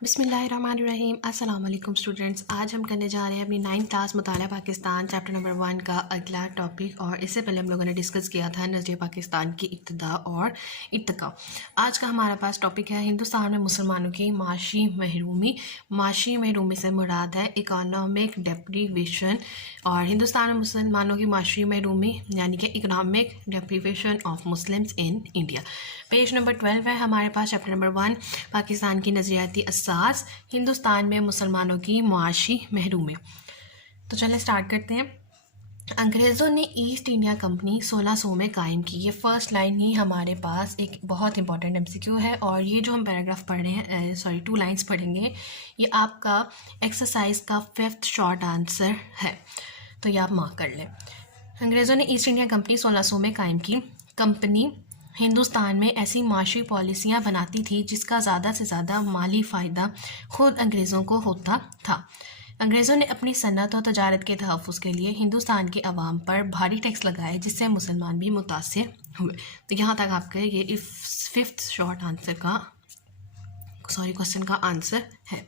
بسم اللہ الرحمن الرحیم۔ السلام علیکم اسٹوڈنٹس، آج ہم کرنے جا رہے ہیں اپنی 9th کلاس مطالعہ پاکستان چیپٹر نمبر 1 کا اگلا ٹاپک، اور اس سے پہلے ہم لوگوں نے ڈسکس کیا تھا نظریہ پاکستان کی ابتدا اور ارتقاء۔ آج کا ہمارا پاس ٹاپک ہے ہندوستان میں مسلمانوں کی معاشی محرومی۔ معاشی محرومی سے مراد ہے اکنامک ڈیپریویشن، اور ہندوستان میں مسلمانوں کی معاشی محرومی یعنی کہ economic deprivation of Muslims in India. Page number 12 ہے ہمارے پاس، چیپٹر نمبر 1 پاکستان کی نظریاتی اساس، ہندوستان میں مسلمانوں کی معاشی محرومی۔ تو چلیں سٹارٹ کرتے ہیں۔ انگریزوں نے ایسٹ انڈیا کمپنی 1600 میں قائم کی۔ یہ فرسٹ لائن ہی ہمارے پاس ایک بہت امپورٹنٹ MCQ ہے، اور یہ جو ہم پیراگراف پڑھ رہے ہیں 2 لائنس پڑھیں گے، یہ آپ کا ایکسرسائز کا 5th شارٹ آنسر ہے، تو یہ آپ مارک کر لیں۔ انگریزوں نے ایسٹ انڈیا کمپنی 1600 میں قائم کی۔ کمپنی ہندوستان میں ایسی معاشی پالیسیاں بناتی تھی جس کا زیادہ سے زیادہ مالی فائدہ خود انگریزوں کو ہوتا تھا۔ انگریزوں نے اپنی صنعت اور تجارت کے تحفظ کے لیے ہندوستان کے عوام پر بھاری ٹیکس لگائے، جس سے مسلمان بھی متاثر ہوئے۔ تو یہاں تک آپ کا یہ 5th شارٹ آنسر کا کوسچن کا آنسر ہے۔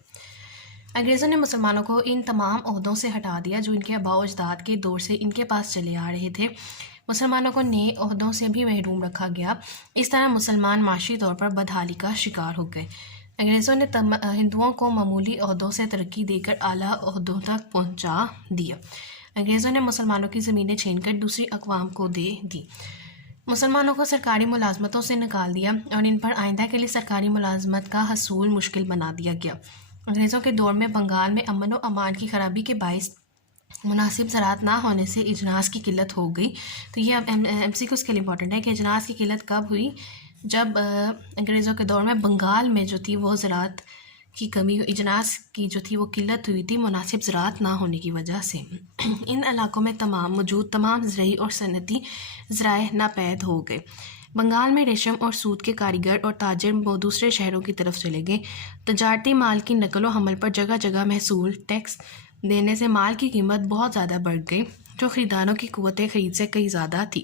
انگریزوں نے مسلمانوں کو ان تمام عہدوں سے ہٹا دیا جو ان کے آباء و اجداد کے دور سے ان کے پاس چلے آ رہے تھے۔ مسلمانوں کو نئے عہدوں سے بھی محروم رکھا گیا۔ اس طرح مسلمان معاشی طور پر بدحالی کا شکار ہو گئے۔ انگریزوں نے ہندوؤں کو معمولی عہدوں سے ترقی دے کر اعلیٰ عہدوں تک پہنچا دیا۔ انگریزوں نے مسلمانوں کی زمینیں چھین کر دوسری اقوام کو دے دی۔ مسلمانوں کو سرکاری ملازمتوں سے نکال دیا، اور ان پر آئندہ کے لیے سرکاری ملازمت کا حصول مشکل بنا دیا گیا۔ انگریزوں کے دور میں بنگال میں امن و امان کی خرابی کے باعث مناسب زراعت نہ ہونے سے اجناس کی قلت ہو گئی۔ تو یہ اب MCQ اس کے لیے امپورٹنٹ ہے کہ اجناس کی قلت کب ہوئی؟ جب انگریزوں کے دور میں بنگال میں جو تھی وہ زراعت کی کمی، اجناس کی جو تھی وہ قلت ہوئی تھی مناسب زراعت نہ ہونے کی وجہ سے۔ ان علاقوں میں موجود تمام زرعی اور صنعتی ذرائع ناپید ہو گئے۔ بنگال میں ریشم اور سوت کے کاریگر اور تاجر دوسرے شہروں کی طرف چلے گئے۔ تجارتی مال کی نقل و حمل پر جگہ جگہ محصول ٹیکس دینے سے مال کی قیمت بہت زیادہ بڑھ گئی، جو خریداروں کی قوت خرید سے کئی زیادہ تھی۔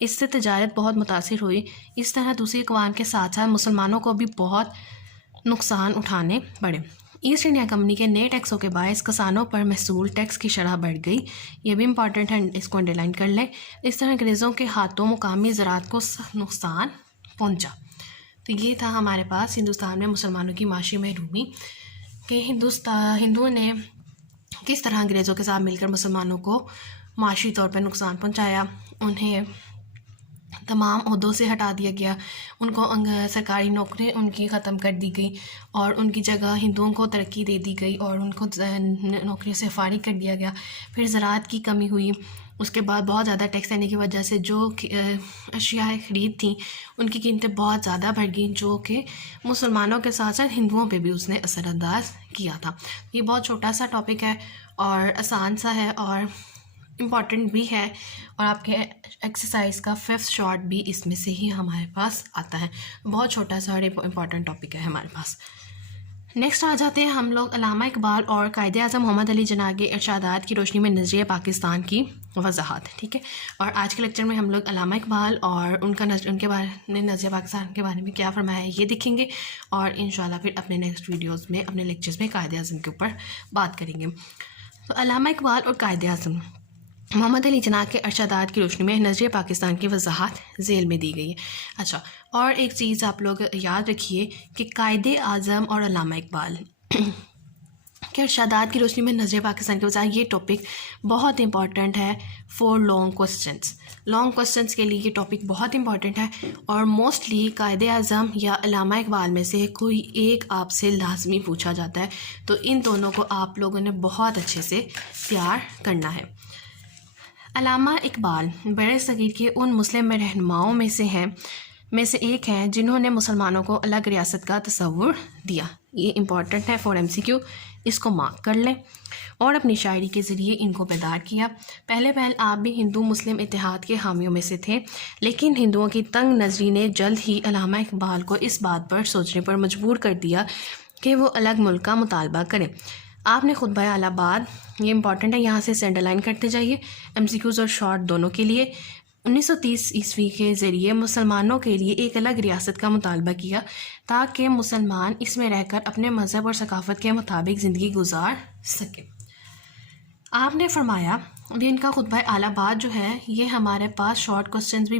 اس سے تجارت بہت متاثر ہوئی۔ اس طرح دوسری اقوام کے ساتھ ساتھ مسلمانوں کو بھی بہت نقصان اٹھانے پڑے۔ ایسٹ انڈیا کمپنی کے نئے ٹیکسوں کے باعث کسانوں پر محصول ٹیکس کی شرح بڑھ گئی۔ یہ بھی امپورٹنٹ ہے، اس کو انڈر لائن کر لیں۔ اس طرح انگریزوں کے ہاتھوں مقامی زراعت کو نقصان پہنچا۔ تو یہ تھا ہمارے پاس ہندوستان میں مسلمانوں کی معاشی محرومی، کہ ہندوؤں نے کس طرح انگریزوں کے ساتھ مل کر مسلمانوں کو معاشی طور پر نقصان پہنچایا۔ انہیں تمام عہدوں سے ہٹا دیا گیا، ان کو سرکاری نوکری ان کی ختم کر دی گئی، اور ان کی جگہ ہندوؤں کو ترقی دے دی گئی، اور ان کو نوکری سے فارغ کر دیا گیا۔ پھر زراعت کی کمی ہوئی، اس کے بعد بہت زیادہ ٹیکس دینے کی وجہ سے جو اشیاء خرید تھیں ان کی قیمتیں بہت زیادہ بڑھ گئیں، جو کہ مسلمانوں کے ساتھ ساتھ ہندوؤں پہ بھی اس نے اثر انداز کیا تھا۔ یہ بہت چھوٹا سا ٹاپک ہے اور آسان سا ہے اور امپورٹنٹ بھی ہے، اور آپ کے ایکسرسائز کا 5th شارٹ بھی اس میں سے ہی ہمارے پاس آتا ہے۔ بہت چھوٹا سا اور امپورٹنٹ ٹاپک ہے ہمارے پاس۔ نیکسٹ آ جاتے ہیں ہم لوگ علامہ اقبال اور قائد اعظم محمد علی جناح کے ارشادات کی روشنی میں نظریہ پاکستان کی وضاحت، ٹھیک ہے۔ اور آج کے لیکچر میں ہم لوگ علامہ اقبال اور ان کے بارے میں نظریہ پاکستان کے بارے میں کیا فرمایا ہے یہ دیکھیں گے، اور انشاءاللہ پھر اپنے نیکسٹ ویڈیوز میں اپنے لیکچرز میں قائد اعظم کے اوپر بات کریں گے۔ تو علامہ اقبال اور قائد اعظم محمد علی جناح کے ارشادات کی روشنی میں نظریہ پاکستان کی وضاحت ذیل میں دی گئی ہے۔ اچھا، اور ایک چیز آپ لوگ یاد رکھیے کہ قائد اعظم اور علامہ اقبال کے ارشادات کی روشنی میں نظریہ پاکستان کی وضاحت، یہ ٹاپک بہت امپورٹنٹ ہے فور لانگ کوسچنس کے لیے۔ یہ ٹاپک بہت امپورٹنٹ ہے، اور موسٹلی قائد اعظم یا علامہ اقبال میں سے کوئی ایک آپ سے لازمی پوچھا جاتا ہے، تو ان دونوں کو آپ لوگوں نے بہت اچھے سے تیار کرنا ہے۔ علامہ اقبال برِ صغیر کے ان مسلم رہنماؤں میں سے ایک ہیں جنہوں نے مسلمانوں کو الگ ریاست کا تصور دیا۔ یہ امپورٹنٹ ہے فور MCQ، اس کو مارک کر لیں، اور اپنی شاعری کے ذریعے ان کو بیدار کیا۔ پہلے آپ بھی ہندو مسلم اتحاد کے حامیوں میں سے تھے، لیکن ہندوؤں کی تنگ نظری نے جلد ہی علامہ اقبال کو اس بات پر سوچنے پر مجبور کر دیا کہ وہ الگ ملک کا مطالبہ کریں۔ آپ نے خطبہ الہ آباد، یہ امپورٹنٹ ہے، یہاں سے انڈر لائن کرتے جائیے، MCQs اور شارٹ دونوں کے لیے۔ 1930 کے ذریعے مسلمانوں کے لیے ایک الگ ریاست کا مطالبہ کیا تاکہ مسلمان اس میں رہ کر اپنے مذہب اور ثقافت کے مطابق زندگی گزار سکیں۔ آپ نے فرمایا ابھی ان کا خطبہ اعلیٰ بات جو ہے یہ ہمارے پاس شارٹ کوسچن میں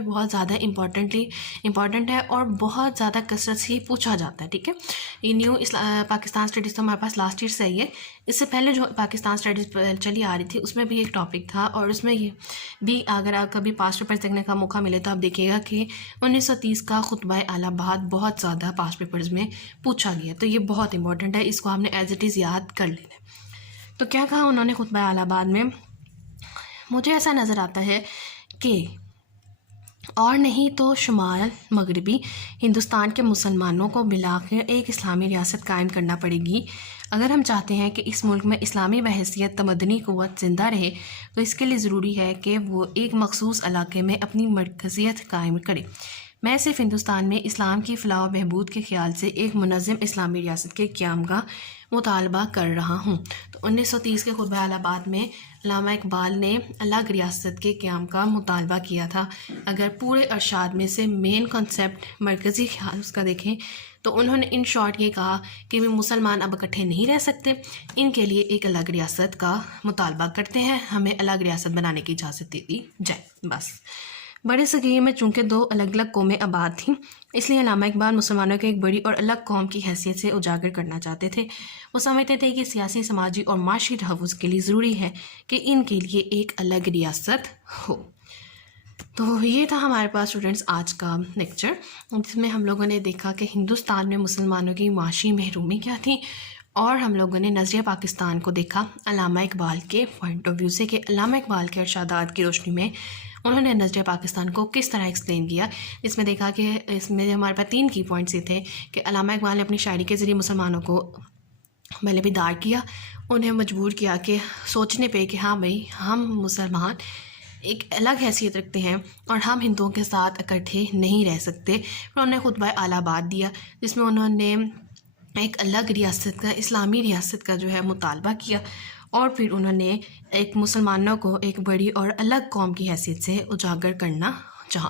بہت زیادہ امپورٹنٹ ہے اور بہت زیادہ کثرت سے پوچھا جاتا ہے، ٹھیک ہے۔ یہ نیو پاکستان اسٹڈیز تو ہمارے پاس لاسٹ ایئر سے ہی ہے، اس سے پہلے جو پاکستان اسٹڈیز چلی آ رہی تھی اس میں بھی ایک ٹاپک تھا، اور اس میں یہ بھی اگر آپ کبھی پاسٹ پیپرز دیکھنے کا موقع ملے تو آپ دیکھیے گا کہ 1930 کا خطبہ اعلیٰ بات بہت زیادہ پاسٹ پیپرز میں پوچھا گیا، تو یہ بہت امپورٹنٹ ہے، اس کو ہم نے ایز اٹ از یاد کر لینا ہے۔ تو کیا کہا انہوں نے خطبہ اعلیٰ بات میں؟ مجھے ایسا نظر آتا ہے کہ اور نہیں تو شمال مغربی ہندوستان کے مسلمانوں کو بالآخر ایک اسلامی ریاست قائم کرنا پڑے گی۔ اگر ہم چاہتے ہیں کہ اس ملک میں اسلامی بحیثیت تمدنی قوت زندہ رہے تو اس کے لیے ضروری ہے کہ وہ ایک مخصوص علاقے میں اپنی مرکزیت قائم کرے۔ میں صرف ہندوستان میں اسلام کی فلاح و بہبود کے خیال سے ایک منظم اسلامی ریاست کے قیام کا مطالبہ کر رہا ہوں۔ تو 1930 کے خطبہ اعلیٰ بات میں علامہ اقبال نے الگ ریاست کے قیام کا مطالبہ کیا تھا۔ اگر پورے ارشاد میں سے مین کنسیپٹ مرکزی خیال اس کا دیکھیں تو انہوں نے ان شارٹ یہ کہا کہ مسلمان اب اکٹھے نہیں رہ سکتے، ان کے لیے ایک الگ ریاست کا مطالبہ کرتے ہیں، ہمیں الگ ریاست بنانے کی اجازت دے دی جائے۔ بس بڑے صغیر میں چونکہ دو الگ الگ قومیں آباد تھیں، اس لیے علامہ اقبال مسلمانوں کو ایک بڑی اور الگ قوم کی حیثیت سے اجاگر کرنا چاہتے تھے۔ وہ سمجھتے تھے کہ سیاسی، سماجی اور معاشی تحفظ کے لیے ضروری ہے کہ ان کے لیے ایک الگ ریاست ہو۔ تو یہ تھا ہمارے پاس اسٹوڈنٹس آج کا لیکچر، جس میں ہم لوگوں نے دیکھا کہ ہندوستان میں مسلمانوں کی معاشی محرومی کیا تھی، اور ہم لوگوں نے نظریہ پاکستان کو دیکھا علامہ اقبال کے پوائنٹ آف ویو سے کہ علامہ اقبال کے ارشادات کی روشنی میں انہوں نے نظریہ پاکستان کو کس طرح ایکسپلین کیا۔ اس میں دیکھا کہ اس میں ہمارے پاس 3 کی پوائنٹس یہ تھے کہ علامہ اقبال نے اپنی شاعری کے ذریعے مسلمانوں کو پہلے بیدار کیا، انہیں مجبور کیا کہ سوچنے پہ کہ ہاں بھائی ہم مسلمان ایک الگ حیثیت رکھتے ہیں اور ہم ہندوؤں کے ساتھ اکٹھے نہیں رہ سکتے۔ پھر انہوں نے خطبہ اعلیٰ بات دیا جس میں انہوں نے ایک الگ ریاست کا، اسلامی ریاست کا جو ہے مطالبہ کیا، اور پھر انہوں نے ایک مسلمانوں کو ایک بڑی اور الگ قوم کی حیثیت سے اجاگر کرنا چاہا۔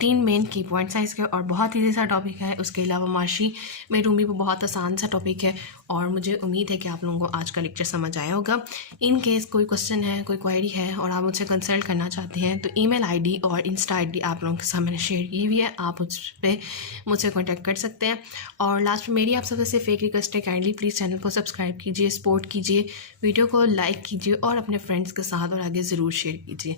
3 مین کی پوائنٹس ہیں اس کے، اور بہت ایزی سا ٹاپک ہے۔ اس کے علاوہ معاشی محرومی بھی بہت آسان سا ٹاپک ہے، اور مجھے امید ہے کہ آپ لوگوں کو آج کا لیکچر سمجھ آیا ہوگا۔ ان کیس کوئی کوسچن ہے، کوئی کوئری ہے اور آپ مجھ سے کنسلٹ کرنا چاہتے ہیں تو ای میل ID اور انسٹا ID آپ لوگوں کے ساتھ میں نے شیئر کی ہوئی ہے، آپ اس پہ مجھ سے کانٹیکٹ کر سکتے ہیں۔ اور لاسٹ میں میری آپ سب سے ایک ریکویسٹ ہے، کائنڈلی پلیز چینل کو سبسکرائب کیجیے، سپورٹ کیجیے، ویڈیو کو لائک کیجیے اور اپنے فرینڈس کے ساتھ اور آگے ضرور شیئر کیجیے۔